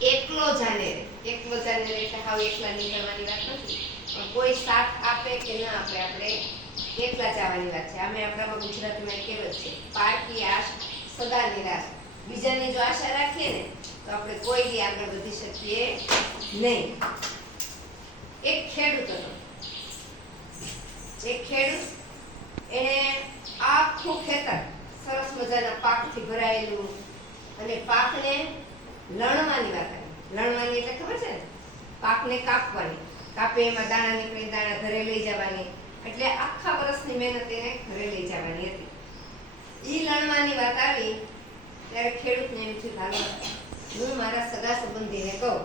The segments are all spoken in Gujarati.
એકલો જાને રે. એકલો જાને રે એટલે હાવ એકલા નીકળવાની વાત નથી, પણ કોઈ સાથ આપે કે ના આપે, આપણે એકલા જવાની વાત છે. આમે આપણામાં ગુજરાતીમાં કહેવત છે, પારકી આશ સદા નિરાશ. બીજાની જો આશા રાખીએ ને તો આપણે કોઈ દી આગળ વધી શકીએ નહીં. એક ખેડૂત હતો. એક ખેડૂત, એને આખું ખેતર સરસ મજાના પાકથી ભરાયેલું, અને પાકને લણવાની વાત આવી. લણવાની એટલે ખબર છે ને, પાકને કાપવાની. કાપે એમાં દાણા નીકળી, દાણા ઘરે લઈ જવાની, એટલે આખા વર્ષની મહેનત એને ઘરે લઈ જવાની હતી. ઈ લણવાની વાત આવી ત્યારે ખેડૂતને એમ થયું, હાલો હું મારા સગા સંબંધીને કહું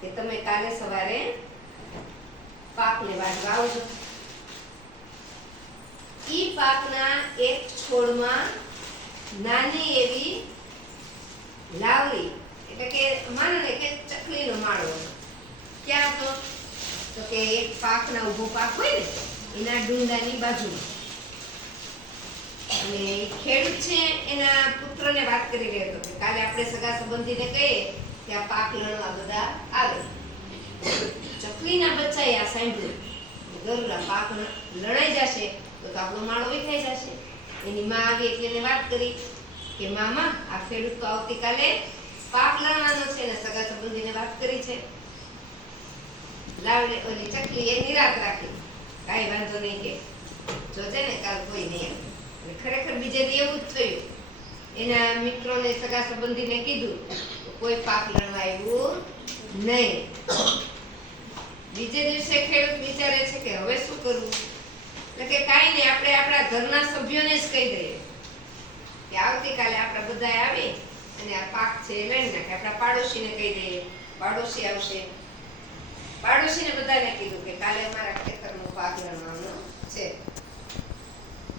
કે તમે કાલે સવારે પાકને વાઢવા આવજો. ઈ પાકના એક છોડમાં નાની એવી લાવડી, એટલે કે માનો ને કે ચકલીનો માળો ક્યાં હતો, તો કે એક પાકના ઊભો પાક હોય ને એના ડુંડાની બાજુમાં. અને ખેડૂત છે એના પુત્રને વાત કરી રહ્યો હતો કે કાલે આપણે સગા સંબંધીને કહીએ કે આ પાક લણવા બધા આવે. ચકલીના બચ્ચાએ આ સાંભળ્યું, ગરુડા પાક લણાઈ જશે તો આપણો માળો વિખાઈ જશે. એની માં આવી એટલે એને વાત કરી કે મામા, આ ખેડૂત તો આવતીકાલે પાક લણવાનો છે ને સગા સંબંધીને વાત કરી છે. લાવડે ઓલી ચકલી એ નિરાત રાખી, કાંઈ વાંધો નહીં કે જોજે ને કાલ કોઈ નહીં આવે. ખરેખર બીજે દી એવું જ થયું. એના મિત્રોને સગા સંબંધીને કીધું, કોઈ પાક લણવા આવ્યું નહીં. બીજે દિવસે ખેડૂત વિચારે છે કે હવે શું કરવું, એટલે કે કાંઈ નહીં, આપણે આપણા ઘરના સભ્યોને જ કહી દઈએ કે આવતીકાલે આપણે બધા આવી અને આ પાક છે એ લઈ નાખે. આપણા પાડોશીને કહી દઈએ, પાડોશી આવશે. પાડોશીને બધાને કીધું કે કાલે અમારા ખેતરનો પાક લણવાનો છે.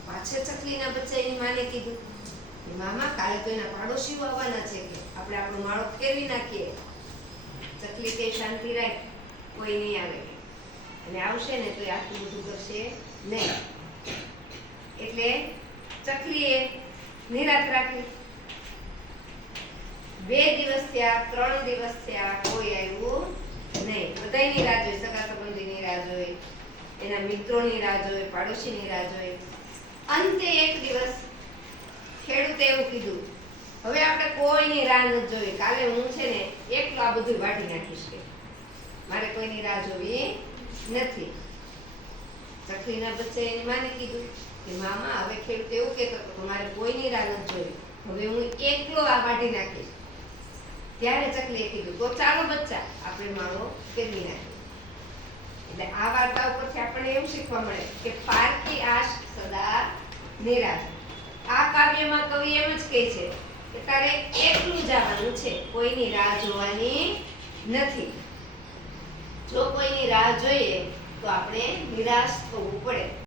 પાછળ ચકલીના બચ્ચા એની માને કીધું, મામા કાલે તો એના પાડોશીઓ આવવાના છે, કે આપણે આપણો માળો ફેરવી નાખીએ. ચકલી કે શાંતિ રાખ, કોઈ નહીં આવે, અને આવશે ને તો આટલું બધું કરશે નહીં. એટલે ચકલીએ નિરાત રાખી. 2 દિવસ થયા, 3 દિવસ થયા, કોઈ આવ્યું નહીં. બધાયની રાહ જોઈ, સગા સંબંધીની રાહ જોઈ, એના મિત્રોની રાહ જોઈ, પાડોશીની રાહ જોઈ. અંતે એક દિવસ ખેડૂતે એવું કીધું, હવે આપણે કોઈની રાહ નથી જોવી, કાલે હું છે ને એકલો આ બધું વાઢી નાખીશ, કે મારે કોઈની રાહ જોવી નથી. ચકલીના બચ્ચાએ એની માને કીધું કે મામા, હવે ખેડૂત એવું કહેતો હતો કે મારે કોઈની રાહ નથી જોવી, હવે હું એકલો આ વાઢી નાખીશ. ત્યારે ચકલીએ કીધું, તો ચાલો બચ્ચા, આપણે માળો ફેરવી નાખીએ. એટલે આ વાર્તા ઉપરથી આપણને એવું શીખવા મળે કે પારકી આશ સદા નિરાશ. આ કાવ્યમાં કવિ એમ જ કહે છે કે તારે એકલું જવાનું છે, કોઈની રાહ જોવાની નથી. જો કોઈની રાહ જોઈએ તો આપણે નિરાશ થવું પડે.